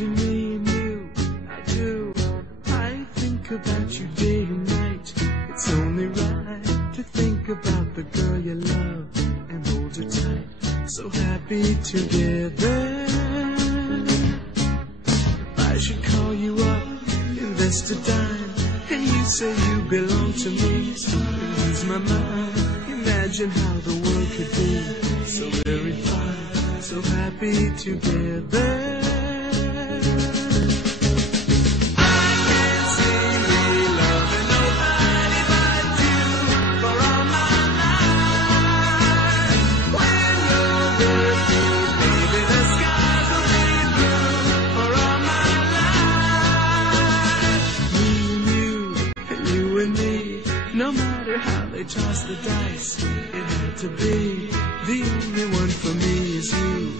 Imagine me and you, I do. I think about you day and night. It's only right to think about the girl you love and hold her tight. So happy together. If I should call you up, invest a dime, and you say you belong to me, lose my mind. Imagine how the world could be so very fine, so happy together. No matter how they toss the dice, it had to be. The only one for me is you.